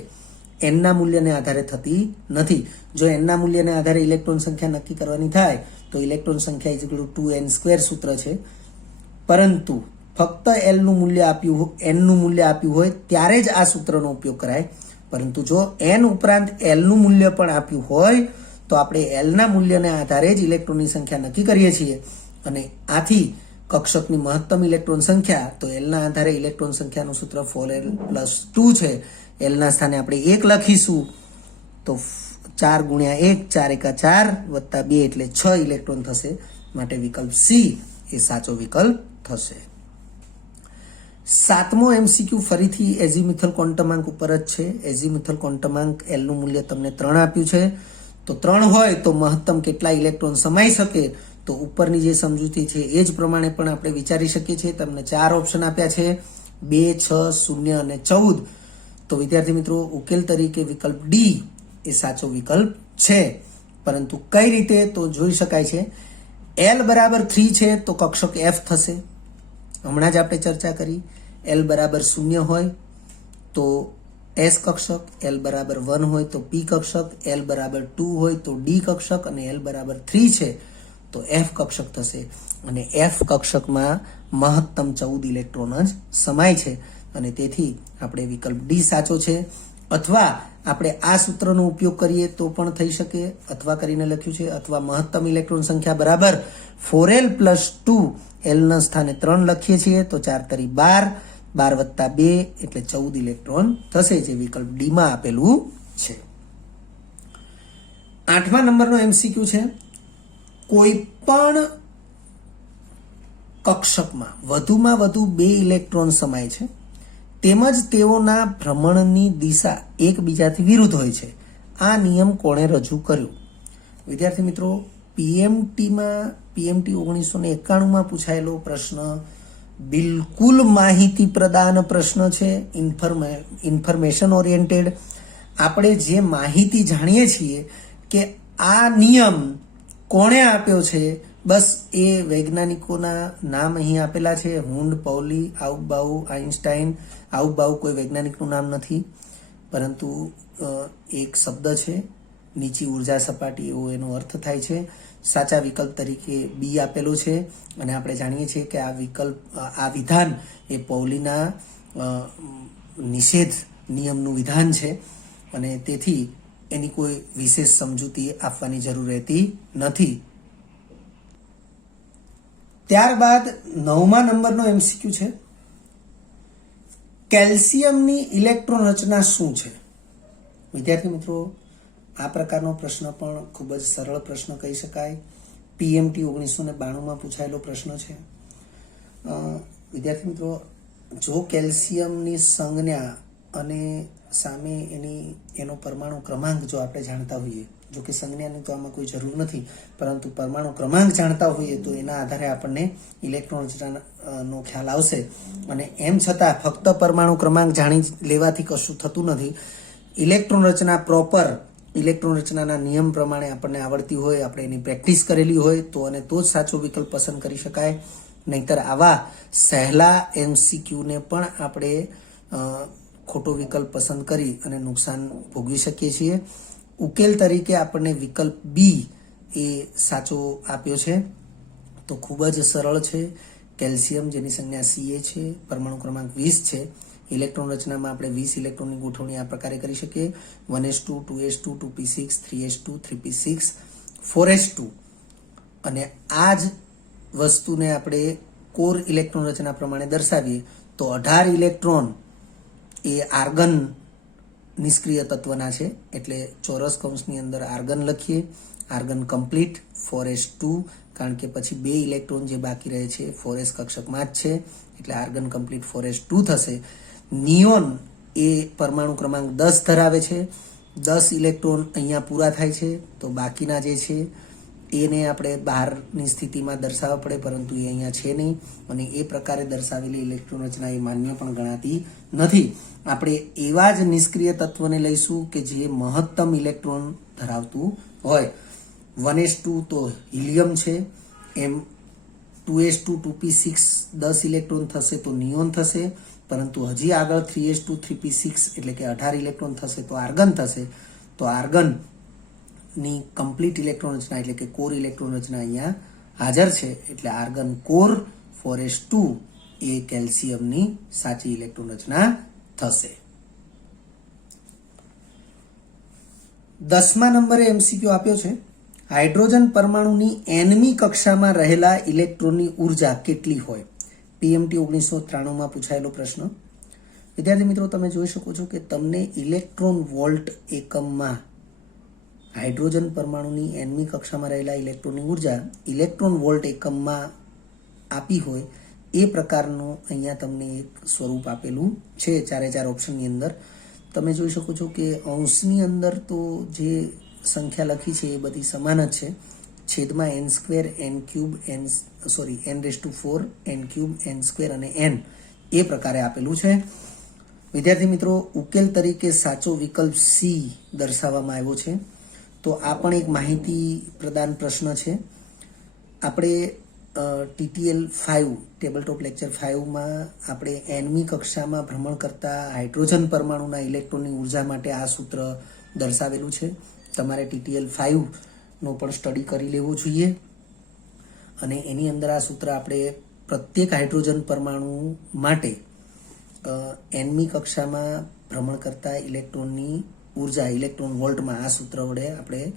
n ના મૂલ્યને આધારે થતી નથી. જો n ના મૂલ્યને આધારે ઇલેક્ટ્રોન સંખ્યા નક્કી કરવાની થાય તો ઇલેક્ટ્રોન સંખ્યા ઇઝ ઇક્વલ ટુ 2n² સૂત્ર છે. પરંતુ ફક્ત l નું મૂલ્ય આપ્યું, n નું મૂલ્ય આપ્યું હોય ત્યારે જ આ સૂત્રનો ઉપયોગ કરાય. પરંતુ જો n ઉપરાંત l નું મૂલ્ય પણ આપ્યું હોય તો આપણે l ના મૂલ્યને આધારે જ ઇલેક્ટ્રોનની સંખ્યા નક્કી કરીએ છીએ. અને આથી કક્ષકની મહત્તમ ઇલેક્ટ્રોન સંખ્યા, તો l ના આધારે ઇલેક્ટ્રોન સંખ્યાનું સૂત્ર 4l+2 છે. l ના સ્થાને આપણે 1 લખીશું તો 4 × 1 4 × 4 વત્તા 2 એટલે 6 ઇલેક્ટ્રોન થશે. માટે વિકલ્પ સી એ સાચો વિકલ્પ થશે. સાતમો એમસીક્યુ ફરીથી એઝીમ્યુથલ ક્વોન્ટમાંક ઉપર જ છે. એઝીમ્યુથલ ક્વોન્ટમાંક l નું મૂલ્ય તમને 3 આપ્યું છે. તો 3 હોય તો મહત્તમ કેટલા ઇલેક્ટ્રોન સમાઈ શકે, તો ઉપરની જે સમજૂતી છે એ જ પ્રમાણે પણ આપણે વિચારી શકીએ છીએ. તમને 4 ઓપ્શન આપ્યા છે, 2, 6, 0 અને 14. તો વિદ્યાર્થી મિત્રો ઉકેલ તરીકે વિકલ્પ ડી એ સાચો વિકલ્પ છે. પરંતુ કઈ રીતે તો જોઈ શકાય છે. l બરાબર 3 છે તો કક્ષક f થશે, હમણાં જ આપણે ચર્ચા કરી. l બરાબર 0 હોય તો s કક્ષક, l બરાબર 1 હોય તો p કક્ષક, l બરાબર 2 હોય તો d કક્ષક અને l બરાબર 3 છે તો f કક્ષક થશે. અને f કક્ષકમાં મહત્તમ 14 ઇલેક્ટ્રોન જ સમાય છે અને તેથી આપણે વિકલ્પ ડી સાચો છે. અથવા આપણે આ સૂત્રનો ઉપયોગ કરીએ તો પણ થઈ શકે, અથવા કરીને લખ્યું છે, અથવા મહત્તમ ઇલેક્ટ્રોન સંખ્યા બરાબર 4l+2 l ના સ્થાને 3 લખીએ છીએ તો 4 તરી 12, 12 + 2 એટલે 14 ઇલેક્ટ્રોન થશે, જે વિકલ્પ ડી માં આપેલું છે. 8મા નંબરનો એમસીક્યુ છે. કોઈ પણ કક્ષકમાં વધુમાં વધુ 2 ઇલેક્ટ્રોન સમાય છે તેમજ તેઓના ભ્રમણની દિશા એકબીજાથી વિરુદ્ધ હોય છે. આ નિયમ કોણે રજૂ કર્યો? વિદ્યાર્થી મિત્રો પીએમટી 1991માં પૂછાયેલો પ્રશ્ન બિલકુલ માહિતી પ્રદાન પ્રશ્ન છે. Information oriented. આપણે જે માહિતી જાણીએ છીએ કે આ નિયમ કોણે આપ્યો છે, બસ એ વૈજ્ઞાનિકોના નામ અહીં આપેલા છે. હુન્ડ, પૌલી, આઉબાઉ, આઇન્સ્ટાઈન. આઉબાઉ કોઈ વૈજ્ઞાનિકનું નામ નથી, પરંતુ એક શબ્દ છે, નીચી ઉર્જા સપાટી એવો એનો અર્થ થાય છે. સાચા વિકલ્પ તરીકે બી આપેલો છે અને આપણે જાણીએ છીએ કે આ વિધાન એ પૌલીના નિષેધ નિયમનું વિધાન છે અને તેથી એની કોઈ વિશેષ સમજૂતી આપવાની જરૂર રહેતી નથી. ત્યારબાદ 9મા નંબરનો એમસીક્યુ છે. કેલ્શિયમની ઇલેક્ટ્રોન રચના શું છે? વિદ્યાર્થી મિત્રો આ પ્રકારનો પ્રશ્ન પણ ખૂબ જ સરળ પ્રશ્ન કહી શકાય. પીએમટી 1992માં પૂછાયેલો પ્રશ્ન છે. વિદ્યાર્થી મિત્રો જો કેલ્શિયમની સંજ્ઞા અને સામે એનો પરમાણુ ક્રમાંક જો આપણે જાણતા હોઈએ, જો કે સંજ્ઞાની તો આમાં કોઈ જરૂર નથી, પરંતુ પરમાણુ ક્રમાંક જાણતા હોઈએ તો એના આધારે આપણને ઇલેક્ટ્રોન રચનાનો ખ્યાલ આવશે. અને એમ છતાં ફક્ત પરમાણુ ક્રમાંક જાણી લેવાથી કશું થતું નથી. ઇલેક્ટ્રોન રચના પ્રોપર, ઇલેક્ટ્રોન રચનાના નિયમ પ્રમાણે આપણને આવડતી હોય, આપણે એની પ્રેક્ટિસ કરેલી હોય તો જ સાચો વિકલ્પ પસંદ કરી શકાય. નહીતર આવા સહેલા એમસીક્યુને પણ આપણે ખોટો વિકલ્પ પસંદ કરી અને નુકસાન ભોગવી શકીએ છીએ. ઉકેલ તરીકે આપણને વિકલ્પ બી એ સાચો આપ્યો છે. તો ખૂબ જ સરળ છે. કેલ્શિયમ જેની સંજ્ઞા Ca છે, પરમાણુ ક્રમાંક 20 છે, ઇલેક્ટ્રોન રચનામાં આપણે 20 ઇલેક્ટ્રોનની ગોઠવણી આ પ્રકારે કરી શકીએ: 1s2, 2s2, 2p6, 3s2, 3p6, 4s2. અને આ જ વસ્તુને આપણે કોર ઇલેક્ટ્રોન રચના પ્રમાણે દર્શાવીએ તો 18 ઇલેક્ટ્રોન એ આર્ગન નિષ્ક્રિય તત્વના છે, એટલે ચોરસ કૌંસની અંદર આર્ગન લખીએ. આર્ગન કમ્પ્લીટ 4s2, કારણ કે પછી 2 ઇલેક્ટ્રોન જે બાકી રહે છે 4s કક્ષકમાં જ છે, એટલે આર્ગન કમ્પ્લીટ 4s2 થશે. નિયોન એ પરમાણુ ક્રમાંક 10 ધરાવે છે. 10 ઇલેક્ટ્રોન અહીંયા પૂરા થાય છે, તો બાકીના જે છે એને આપણે બહારની સ્થિતિમાં દર્શાવવા પડે, પરંતુ એ અહીંયા છે નહીં, અને એ પ્રકારે દર્શાવેલી ઇલેક્ટ્રોન રચના એ માન્ય પણ ગણાતી નથી. આપણે એવા જ નિષ્ક્રિય તત્વને લઈશું કે જે મહત્તમ ઇલેક્ટ્રોન ધરાવતું હોય. 1s2 તો હિલિયમ છે, એમ 2s2, 2p6 10 ઇલેક્ટ્રોન થશે તો નિયોન થશે, પરંતુ હજી આગળ 3s2, 3p6 એટલે કે 18 ઇલેક્ટ્રોન થશે તો આર્ગન થશે. તો આર્ગન ની કમ્પ્લીટ ઇલેક્ટ્રોન રચના એટલે કે કોર ઇલેક્ટ્રોન રચના અહીંયા હાજર છે, એટલે આર્ગન કોર 4s2 એ કેલ્શિયમની સાચી ઇલેક્ટ્રોન રચના થશે. 10મા નંબરે એમસીક્યુ આપ્યો છે: હાઇડ્રોજન પરમાણુની nમી કક્ષામાં રહેલા ઇલેક્ટ્રોનની ઉર્જા કેટલી હોય? પીએમટી 1993માં પૂછાયેલો પ્રશ્ન. વિદ્યાર્થી મિત્રો, તમે જોઈ શકો છો કે તમને ઇલેક્ટ્રોન વોલ્ટ એકમમાં હાઇડ્રોજન પરમાણુની nમી કક્ષામાં રહેલા ઇલેક્ટ્રોનની ઉર્જા ઇલેક્ટ્રોન વોલ્ટ એકમમાં આપી હોય એ પ્રકારનું અહીંયા તમને એક સ્વરૂપ આપેલું છે 4 ઓપ્શનની અંદર. તમે જોઈ શકો છો કે અંશની અંદર તો જે સંખ્યા લખી છે એ બધી સમાન જ છે. છેદમાં n² n³ n⁴ n³ n² અને n એ પ્રકારે આપેલું છે. વિદ્યાર્થી મિત્રો, ઉકેલ તરીકે સાચો વિકલ્પ સી દર્શાવવામાં આવ્યો છે. તો આ પણ એક માહિતી પ્રદાન પ્રશ્ન છે. આપણે TTL 5 ટેબલ ટોપ લેક્ચર 5માં આપણે nમી કક્ષામાં ભ્રમણ કરતા હાઇડ્રોજન પરમાણુના ઇલેક્ટ્રોનની ઉર્જા માટે આ સૂત્ર દર્શાવેલું છે. તમારે TTL 5નો પણ સ્ટડી કરી લેવું જોઈએ, અને એની અંદર આ સૂત્ર આપણે પ્રત્યેક હાઇડ્રોજન પરમાણુ માટે nમી કક્ષામાં ભ્રમણ કરતા ઇલેક્ટ્રોનની ઉર્જા ઇલેક્ટ્રોન વોલ્ટમાં આ સૂત્ર વડે આપણે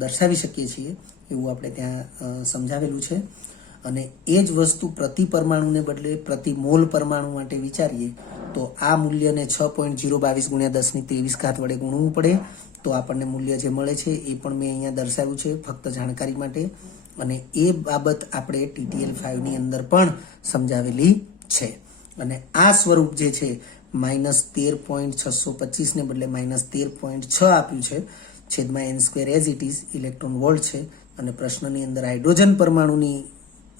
દર્શાવી શકીએ છીએ, એવું આપણે ત્યાં સમજાવેલું છે. અને એ જ વસ્તુ પ્રતિ પરમાણુને બદલે પ્રતિ મોલ પરમાણુ માટે વિચારીએ તો આ મૂલ્યને 6.022 × 10⁻23 વડે ગુણવું પડે, તો આપણને મૂલ્ય જે મળે છે એ પણ મેં અહીંયા દર્શાવ્યું છે ફક્ત જાણકારી માટે. અને એ બાબત આપણે TTL 5ની અંદર પણ સમજાવેલી છે. અને આ સ્વરૂપ જે છે -13.625 ને બદલે -13.6 આપ્યું છે, છેદમાં n² as it is electron volt છે, અને પ્રશ્નની અંદર હાઇડ્રોજન પરમાણુની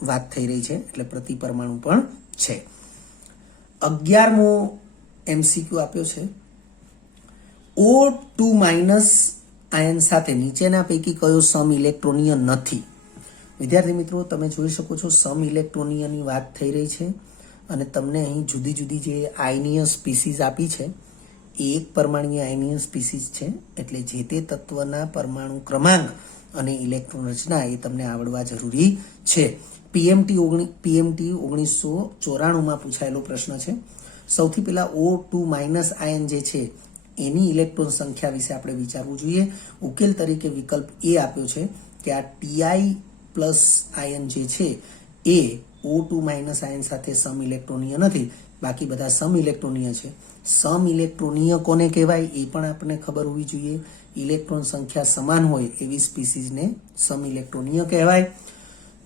વાત થઈ રહી છે, એટલે પ્રતિ પરમાણુ પણ છે. 11મો એમસીક્યુ આપ્યો છે: O2- આયન સાથે નીચેના પૈકી કયો સમ ઇલેક્ટ્રોનીય નથી? વિદ્યાર્થી મિત્રો, તમે જોઈ શકો છો સમ ઇલેક્ટ્રોનીયની વાત થઈ રહી છે, અને તમને અહીં જુદી જુદી જે આયનીય સ્પીસીઝ આપી છે એ એક પરમાણુય આયનીય સ્પીસીઝ છે, એટલે જે તે તત્વના પરમાણુ ક્રમાંક અને ઇલેક્ટ્રોન રચના એ તમને આવડવા જરૂરી છે. પીએમટી 1994માં પૂછાયેલો પ્રશ્ન છે. સૌથી પહેલા O2- આયન જે છે એની ઇલેક્ટ્રોન સંખ્યા વિશે આપણે વિચારવું જોઈએ. ઉકેલ તરીકે વિકલ્પ એ આપ્યો છે કે આ Ti+ આયન જે છે એ O2- આયન સાથે સમ ઇલેક્ટ્રોનીય નથી, બાકી બધા સમ ઇલેક્ટ્રોનીય છે. સમ ઇલેક્ટ્રોનીય કોને કહેવાય એ પણ આપણને ખબર હોવી જોઈએ. ઇલેક્ટ્રોન સંખ્યા સમાન હોય એવી સ્પીસીઝને સમ ઇલેક્ટ્રોનીય કહેવાય.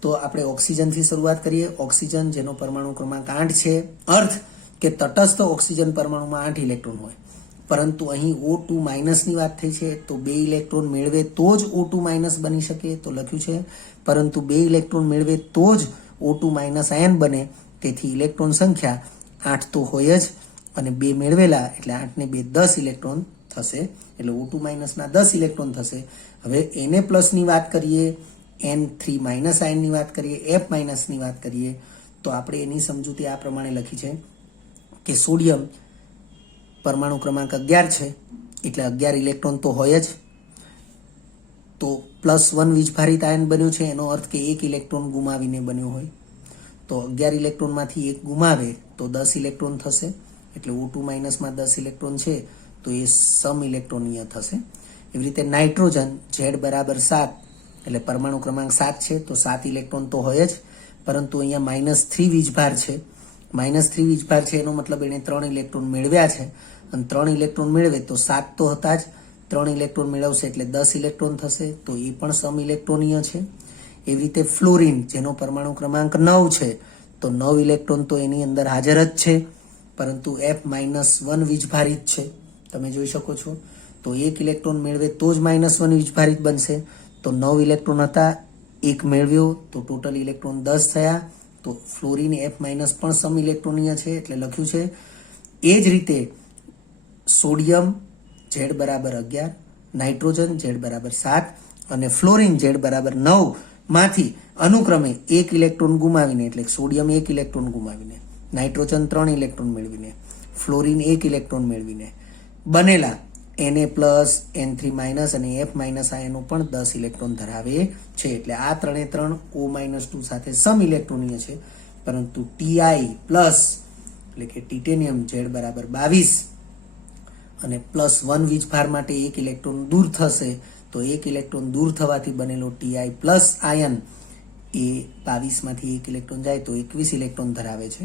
તો આપણે ઓક્સિજનથી શરૂઆત કરીએ. ઓક્સિજન જેનો પરમાણુ ક્રમાંક 8 છે, અર્થ કે તટસ્થ ઓક્સિજન પરમાણુમાં 8 ઇલેક્ટ્રોન હોય, પરંતુ અહીં O2- ની વાત થઈ છે, તો 2 ઇલેક્ટ્રોન મેળવે તો જ O2- બની શકે, તો લખ્યું છે, પરંતુ 2 ઇલેક્ટ્રોન મેળવે તો જ O2- આયન બને, તેથી ઇલેક્ટ્રોન સંખ્યા 8 તો હોય જ, અને 2 મેળવેલા એટલે 8 ને 2 10 ઇલેક્ટ્રોન થશે, એટલે O2- ના 10 ઇલેક્ટ્રોન થશે. હવે Na+ ની વાત કરીએ, N3- આયનની વાત કરીએ, F- ની વાત કરીએ, તો આપણે એની સમજૂતી આ પ્રમાણે લખી છે કે સોડિયમ પરમાણુ ક્રમાંક 11 છે, એટલે 11 ઇલેક્ટ્રોન તો હોય જ, તો +1 વીજભારિત આયન બન્યું છે, એનો અર્થ કે 1 ઇલેક્ટ્રોન ગુમાવીને બન્યો હોય, તો 11 ઇલેક્ટ્રોનમાંથી 1 ગુમાવે તો 10 ઇલેક્ટ્રોન થશે, એટલે O2 માઇનસમાં 10 ઇલેક્ટ્રોન છે તો એ સમ ઇલેક્ટ્રોનીય થશે. એવી રીતે નાઇટ્રોજન Z બરાબર 7 એટલે પરમાણુ ક્રમાંક 7 છે તો 7 ઇલેક્ટ્રોન તો હોય જ, પરંતુ અહીંયા -3 વીજભાર છે. -3 વીજભાર છે એનો મતલબ એણે 3 ઇલેક્ટ્રોન મેળવ્યા છે, અને 3 ઇલેક્ટ્રોન મેળવે તો 7 તો હતા જ, 3 ઇલેક્ટ્રોન મેળવશે એટલે 10 ઇલેક્ટ્રોન થશે તો એ પણ સમ ઇલેક્ટ્રોનીય છે. એવી રીતે ફ્લોરિન જેનો પરમાણુ ક્રમાંક 9 છે તો 9 ઇલેક્ટ્રોન તો એની અંદર હાજર જ છે, પરંતુ F-1 વીજભારિત છે, તમે જોઈ શકો છો. તો 1 ઇલેક્ટ્રોન મેળવે તો જ -1 વીજભારિત બનશે. તો 9 ઇલેક્ટ્રોન હતા, 1 મેળવ્યો તો ટોટલ ઇલેક્ટ્રોન 10 થયા. તો ફ્લોરિન F- પણ સમ ઇલેક્ટ્રોનીય છે એટલે લખ્યું છે. એ જ રીતે સોડિયમ Z બરાબર 11, નાઇટ્રોજન Z બરાબર 7 અને ફ્લોરિન Z બરાબર 9 માંથી અનુક્રમે 1 ઇલેક્ટ્રોન ગુમાવીને, એટલે સોડિયમ 1 ઇલેક્ટ્રોન ગુમાવીને, નાઇટ્રોજન 3 ઇલેક્ટ્રોન મેળવીને, ફ્લોરિન 1 ઇલેક્ટ્રોન મેળવીને બનેલા Na+, N3- અને F- આયનો પણ 10 ઇલેક્ટ્રોન ધરાવે છે. એટલે આ 3 O-2 સાથે સમ ઇલેક્ટ્રોનીય છે, પરંતુ Ti+, એટલે કે ટિટેનિયમ Z બરાબર 22 અને +1 વીજભાર માટે 1 ઇલેક્ટ્રોન દૂર થશે, તો 1 ઇલેક્ટ્રોન દૂર થવાથી બનેલો Ti+ આયન એ 22 માંથી 1 ઇલેક્ટ્રોન જાય તો 21 ઇલેક્ટ્રોન ધરાવે છે,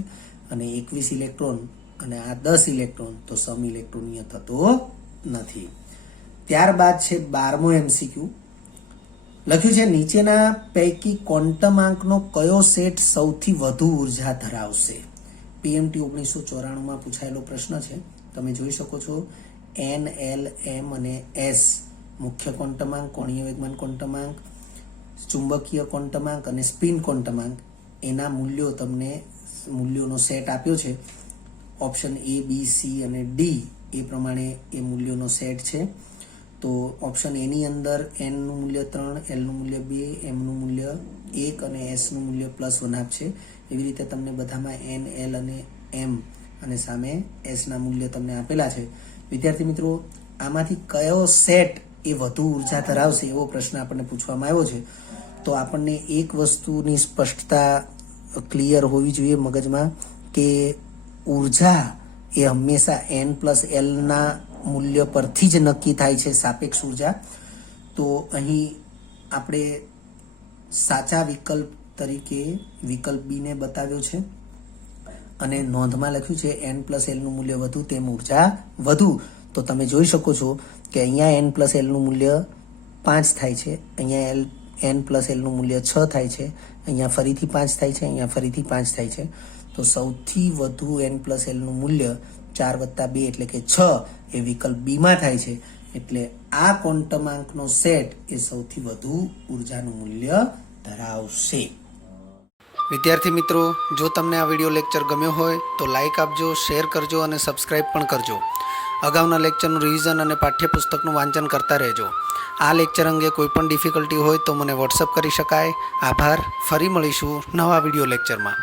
અને 21 ઇલેક્ટ્રોન અને આ 10 ઇલેક્ટ્રોન તો સમ ઇલેક્ટ્રોનીય થતો નથી. ત્યારબાદ છે 12મો MCQ. લખ્યું છે નીચેના પૈકી ક્વોન્ટમાંકનો કયો સેટ સૌથી વધુ ઉર્જા ધરાવશે? PMT 1994માં પૂછાયેલો પ્રશ્ન છે. તમે જોઈ શકો છો N, L, M અને S મુખ્ય ક્વોન્ટમાંક, કોણીય વેગમાન ક્વોન્ટમાંક, ચુંબકીય ક્વોન્ટમાંક અને સ્પિન ક્વોન્ટમાંક, એના મૂલ્યોનો સેટ આપ્યો છે. ઓપ્શન A, B, C અને D એ પ્રમાણે એ મૂલ્યોનો સેટ છે. તો ઓપ્શન A ની અંદર N નું મૂલ્ય 3, L નું મૂલ્ય 2, M નું મૂલ્ય 1 અને S નું મૂલ્ય +1 છે. એવી રીતે તમને બધામાં N, L અને M અને સામે S ના મૂલ્ય તમને આપેલા છે. વિદ્યાર્થી મિત્રો, આમાંથી કયો સેટ એ વધુ ઉર્જા ધરાવશે એવો પ્રશ્ન આપણને પૂછવામાં આવ્યો છે. તો આપણને એક વસ્તુની સ્પષ્ટતા ક્લિયર હોવી જોઈએ મગજમાં કે ઉર્જા એ હંમેશા N+L ના મૂલ્ય પરથી જ નક્કી થાય છે, સાપેક્ષ ઉર્જા. તો અહીં આપણે સાચા વિકલ્પ તરીકે વિકલ્પ B ને બતાવ્યો છે, અને નોંધમાં લખ્યું છે N+L નું મૂલ્ય વધુ તેમ ઉર્જા વધુ. તો તમે જોઈ શકો છો કે અહીંયા N+L નું મૂલ્ય 5 થાય છે, અહીંયા N+L નું મૂલ્ય 6 થાય છે, અહીંયા ફરીથી 5 થાય છે, અહીંયા ફરીથી 5 થાય છે. તો સૌથી વધુ N+L નું મૂલ્ય 4 + 2 એટલે કે 6 એ વિકલ્પ B માં થાય છે. એટલે આ ક્વોન્ટમાંકનો સેટ એ સૌથી વધુ ઉર્જાનું મૂલ્ય ધરાવશે. વિદ્યાર્થી મિત્રો, જો તમને આ વિડીયો લેક્ચર ગમ્યો હોય તો લાઇક આપજો, શેર કરજો અને સબસ્ક્રાઇબ પણ કરજો. અગાઉના લેક્ચરનું રિવિઝન અને પાઠ્યપુસ્તકનું વાંચન કરતા રહેજો. આ લેક્ચર અંગે કોઈ પણ ડિફિકલ્ટી હોય તો મને વોટ્સઅપ કરી શકાય. આભાર. ફરી મળીશું નવા વિડીયો લેક્ચરમાં.